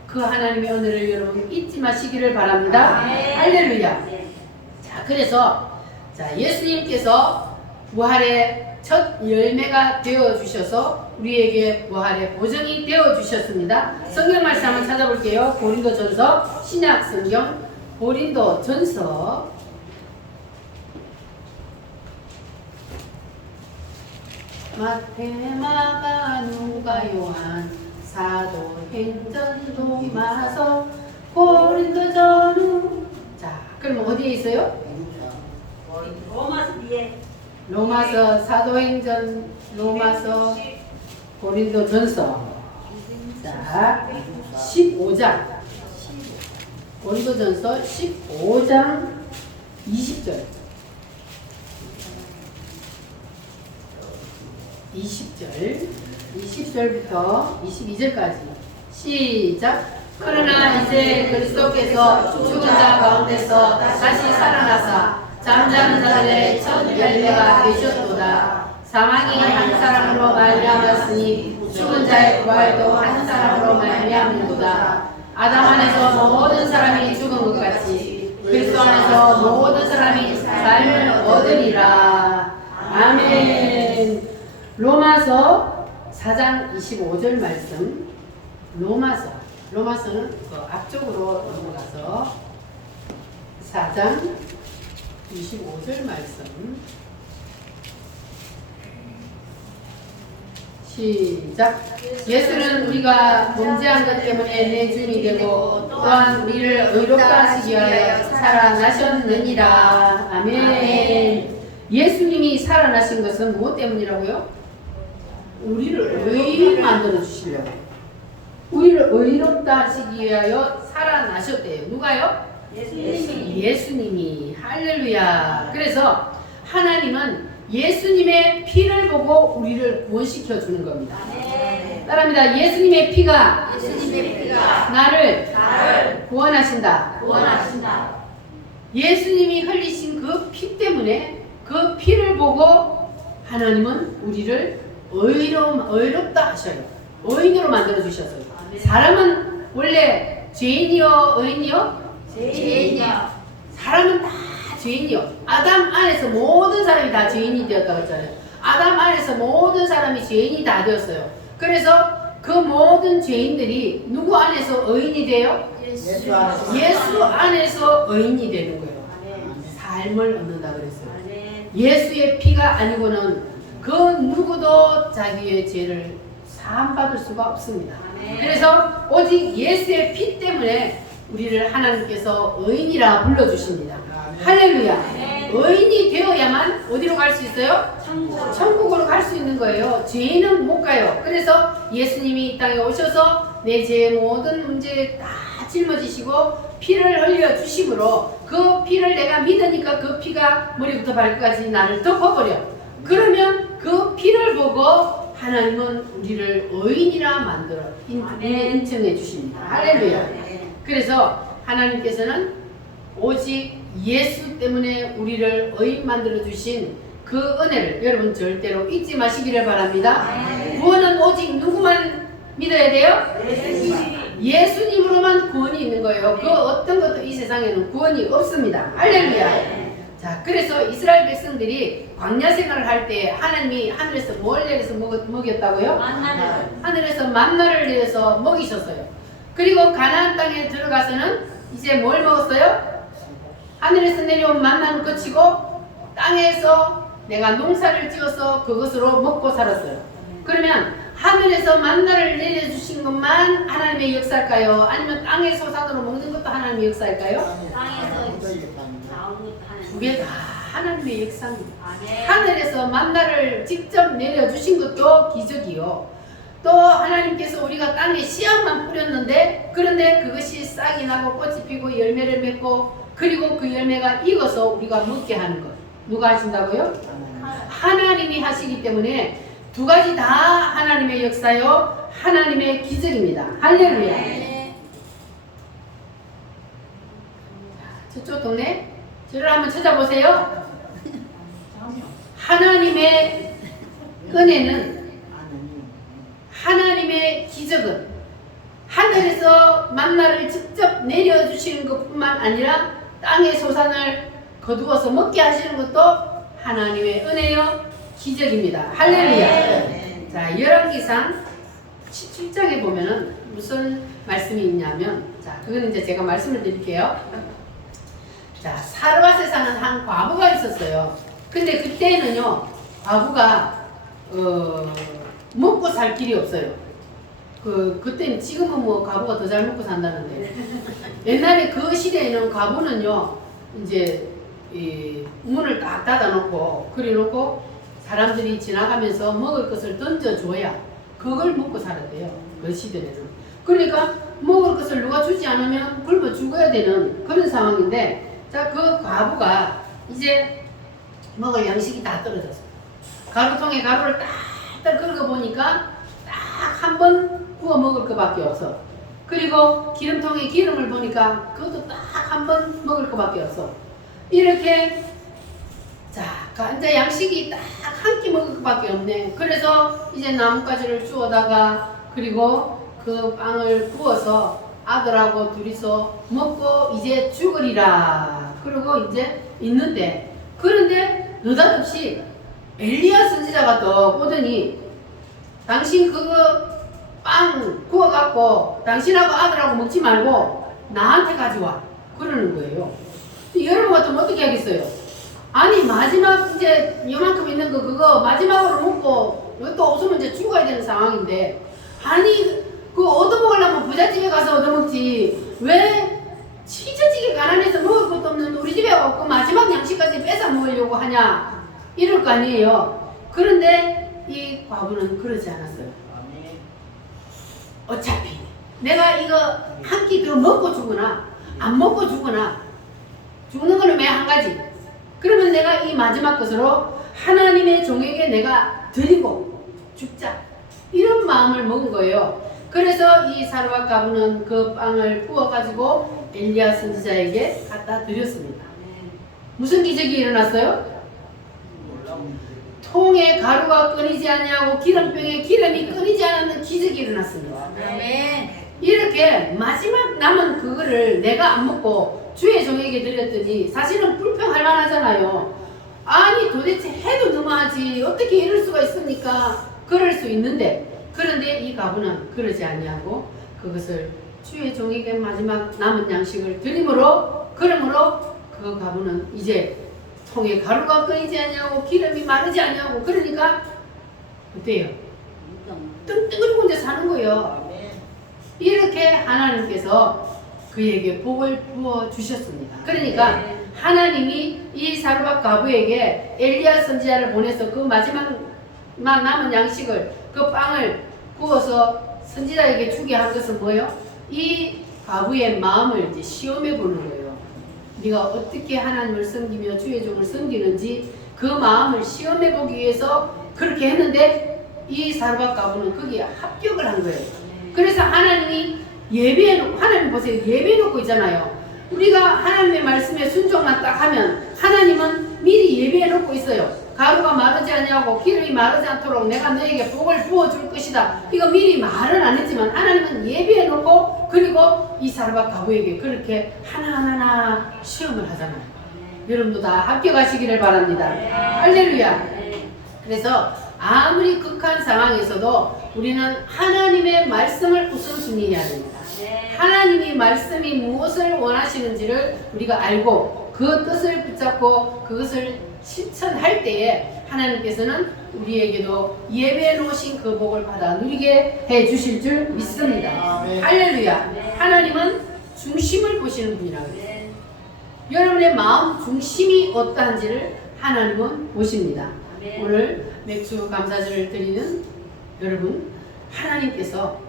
그 하나님의 은혜를 여러분 잊지 마시기를 바랍니다. 할렐루야. 자, 그래서 예수님께서 부활의 첫 열매가 되어 주셔서 우리에게 부활의 보증이 되어 주셨습니다. 성경 말씀 한번 찾아볼게요. 고린도전서, 신약 성경 고린도전서 마태, 마가, 누가, 요한, 사도행전, 도마서, 고린도전후. 자, 그럼 어디에 있어요? 로마서 뒤에. 로마서, 사도행전, 로마서, 고린도전서. 자, 15장. 고린도전서 15장 20절. 20절부터 22절까지 시작. 그러나 이제 그리스도께서 죽은 자 가운데서 다시 살아나사 잠자는 자들의 첫 열매가 되셨도다. 사망이 한 사람으로 말미암았으니 죽은 자의 부활도 한 사람으로 말미암는도다. 아담 안에서 모든 사람이 죽은 것 같이 그리스도 안에서 모든 사람이 삶을 얻으리라. 아멘. 로마서 4장 25절 말씀, 로마서는 그 앞쪽으로 넘어가서 4장 25절 말씀 시작. 예수는 우리가 범죄한 것 때문에 내 주인이 되고 또한 우리를 의롭다 하시기 위하여 살아나셨느니라. 아멘. 예수님이 살아나신 것은 무엇 때문이라고요? 우리를 의인 만들어 주시려고. 우리를 의롭다 하시기 위하여 살아나셨대요. 누가요? 예수님이. 할렐루야. 그래서 하나님은 예수님의 피를 보고 우리를 구원시켜 주는 겁니다. 따라합니다. 예수님의 피가 나를 구원하신다. 예수님이 흘리신 그 피 때문에 그 피를 보고 하나님은 우리를 의롭다 하셔요. 의인으로 만들어 주셨어요. 사람은 원래 죄인이요, 의인이요? 죄인이요. 사람은 다 죄인이요. 아담 안에서 모든 사람이 다 죄인이 되었다고 했잖아요. 아담 안에서 모든 사람이 죄인이 다 되었어요. 그래서 그 모든 죄인들이 누구 안에서 의인이 돼요? 예수 안에서 의인이 되는 거예요. 삶을 얻는다 그랬어요. 예수의 피가 아니고는 그 누구도 자기의 죄를 사함받을 수가 없습니다. 그래서 오직 예수의 피 때문에 우리를 하나님께서 의인이라 불러주십니다. 할렐루야. 의인이 되어야만 어디로 갈 수 있어요? 천국으로 갈 수 있는 거예요. 죄인은 못 가요. 그래서 예수님이 이 땅에 오셔서 내 죄의 모든 문제에 다 짊어지시고 피를 흘려 주심으로 그 피를 내가 믿으니까 그 피가 머리부터 발끝까지 나를 덮어버려. 그러면 그 피를 보고 하나님은 우리를 의인이라 만들어 인정해 주십니다. 할렐루야. 그래서 하나님께서는 오직 예수 때문에 우리를 의인 만들어 주신 그 은혜를 여러분 절대로 잊지 마시기를 바랍니다. 구원은 오직 누구만 믿어야 돼요? 예수님으로만 구원이 있는 거예요. 그 어떤 것도 이 세상에는 구원이 없습니다. 할렐루야. 자, 그래서 이스라엘 백성들이 광야 생활을 할 때 하나님이 하늘에서 뭘 내려서 먹였다고요? 하늘에서 만나를 내려서 먹이셨어요. 그리고 가나안 땅에 들어가서는 이제 뭘 먹었어요? 하늘에서 내려온 만나는 끝이고 땅에서 내가 농사를 지어서 그것으로 먹고 살았어요. 그러면 하늘에서 만나를 내려주신 것만 하나님의 역사일까요? 아니면 땅의 소산으로 먹는 것도 하나님의 역사일까요? 두 개 다 하나님의 역사입니다. 하늘에서 만나를 직접 내려주신 것도 기적이요. 또 하나님께서 우리가 땅에 씨앗만 뿌렸는데 그런데 그것이 싹이 나고 꽃이 피고 열매를 맺고 그리고 그 열매가 익어서 우리가 먹게 하는 것. 누가 하신다고요? 하나님이 하시기 때문에 두 가지 다 하나님의 역사요. 하나님의 기적입니다. 할렐루야. 저쪽 동네 저를 한번 찾아보세요. 하나님의 은혜는 하나님의 기적은 하늘에서 만나를 직접 내려주시는 것뿐만 아니라 땅의 소산을 거두어서 먹게 하시는 것도 하나님의 은혜요 기적입니다. 할렐루야. 자, 열왕기상 17장에 보면은 무슨 말씀이 있냐면, 자, 그거는 이제 제가 말씀을 드릴게요. 자, 사르밧에 사는 한 과부가 있었어요. 근데 그때는요, 과부가 먹고 살 길이 없어요. 그때는 지금은 뭐 과부가 더 잘 먹고 산다는데 옛날에 그 시대에는 과부는요 이제 이 문을 딱 닫아놓고 그래놓고 사람들이 지나가면서 먹을 것을 던져줘야 그걸 먹고 살았대요. 그 시대에는. 그러니까 먹을 것을 누가 주지 않으면 굶어 죽어야 되는 그런 상황인데, 자, 그 과부가 이제 먹을 양식이 다 떨어졌어. 가루통에 가루를 딱 긁어보니까 딱 한 번 구워 먹을 것밖에 없어. 그리고 기름통에 기름을 보니까 그것도 딱 한 번 먹을 것밖에 없어. 이렇게 자, 이제 양식이 딱 한 끼 먹을 것밖에 없네. 그래서 이제 나뭇가지를 주워다가 그리고 그 빵을 구워서 아들하고 둘이서 먹고 이제 죽으리라. 그러고 이제 있는데, 그런데 느닷없이 엘리야 선지자가 또 오더니 당신 그거 빵 구워갖고 당신하고 아들하고 먹지 말고 나한테 가져와. 그러는 거예요. 여러분 같으면 어떻게 하겠어요? 아니 마지막 이제 요만큼 있는 거 그거 마지막으로 먹고 또 없으면 이제 죽어야 되는 상황인데, 아니 그거 얻어먹으려면 부잣집에 가서 얻어먹지 왜 치저지게 가난해서 먹을 것도 없는 우리 집에 없고 마지막 양식까지 뺏어 먹으려고 하냐 이럴 거 아니에요. 그런데 이 과부는 그러지 않았어요. 어차피 내가 이거 한 끼 더 먹고 죽거나 안 먹고 죽거나 죽는 거는 매 한 가지. 그러면 내가 이 마지막 것으로 하나님의 종에게 내가 드리고 죽자, 이런 마음을 먹은 거예요. 그래서 이 사르밧 과부는 그 빵을 구워가지고 엘리야 선지자에게 갖다 드렸습니다. 무슨 기적이 일어났어요? 통에 가루가 끊이지 않냐고 기름병에 기름이 끊이지 않는 기적이 일어났습니다. 이렇게 마지막 남은 그거를 내가 안 먹고 주의 종에게 드렸더니 사실은 불평할 만하잖아요. 아니 도대체 해도 너무하지 어떻게 이럴 수가 있습니까? 그럴 수 있는데, 그런데 이 과부는 그러지 아니하고 그것을 주의 종에게 마지막 남은 양식을 드림으로, 그러므로 그 과부는 이제 통에 가루가 끊이지 않냐고 기름이 마르지 않냐고, 그러니까 어때요? 뜬뜨거리고 이제 사는 거예요. 이렇게 하나님께서 그에게 복을 부어 주셨습니다. 그러니까 하나님이 이 사르밧 과부에게 엘리야 선지자를 보내서 그 마지막 남은 양식을, 그 빵을 구워서 선지자에게 주게 한 것은 뭐예요? 이 과부의 마음을 이제 시험해 보는 거예요. 네가 어떻게 하나님을 섬기며 주의 종을 섬기는지 그 마음을 시험해 보기 위해서 그렇게 했는데, 이 사르밧 과부는 거기에 합격을 한 거예요. 그래서 하나님이 예배해놓고, 하나님 보세요, 예배해놓고 있잖아요. 우리가 하나님의 말씀에 순종만 딱 하면 하나님은 미리 예배해놓고 있어요. 가루가 마르지 않냐고 기름이 마르지 않도록 내가 너에게 복을 부어줄 것이다. 이거 미리 말은 안 했지만 하나님은 예배해놓고, 그리고 이 사르밧 과부에게 그렇게 하나하나 시험을 하잖아요. 여러분도 다 합격하시기를 바랍니다. 할렐루야. 그래서 아무리 극한 상황에서도 우리는 하나님의 말씀을 우선순위해야 됩니다. 하나님이 말씀이 무엇을 원하시는지를 우리가 알고 그 뜻을 붙잡고 그것을 실천할 때에 하나님께서는 우리에게도 예배해 놓으신 그 복을 받아 누리게 해 주실 줄 믿습니다. 할렐루야. 하나님은 중심을 보시는 분이라고 해요. 여러분의 마음 중심이 어떠한지를 하나님은 보십니다. 오늘 맥주 감사절을 드리는 여러분, 하나님께서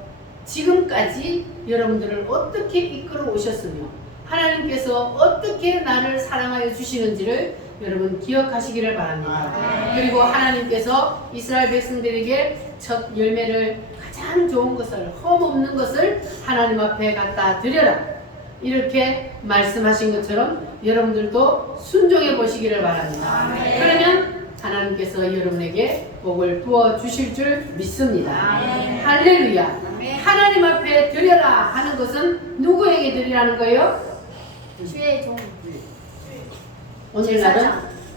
지금까지 여러분들을 어떻게 이끌어 오셨으며 하나님께서 어떻게 나를 사랑하여 주시는지를 여러분 기억하시기를 바랍니다. 그리고 하나님께서 이스라엘 백성들에게 첫 열매를 가장 좋은 것을, 흠없는 것을 하나님 앞에 갖다 드려라, 이렇게 말씀하신 것처럼 여러분들도 순종해 보시기를 바랍니다. 그러면 하나님께서 여러분에게 복을 부어 주실 줄 믿습니다. 할렐루야. 하나님 앞에 드려라 하는 것은 누구에게 드리라는 거예요? 주의 종. 오늘날은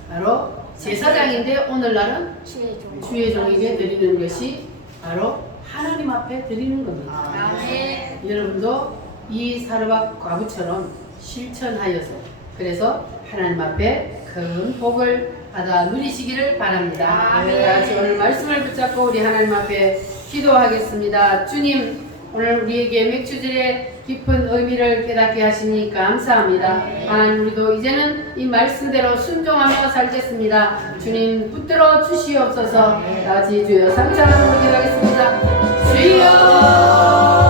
바로 제사장인데, 오늘날은 주의 종에게 드리는 것이 바로 하나님 앞에 드리는 겁니다. 여러분도 이 사르밧 과부처럼 실천하여서 그래서 하나님 앞에 큰 복을 받아 누리시기를 바랍니다. 같이 오늘 말씀을 붙잡고 우리 하나님 앞에 기도하겠습니다. 주님, 오늘 우리에게 맥주절의 깊은 의미를 깨닫게 하시니 감사합니다. 하나님, 우리도 이제는 이 말씀대로 순종하며 살겠습니다. 주님, 붙들어 주시옵소서. 다 같이 주여 3찬으로 기도하겠습니다. 주여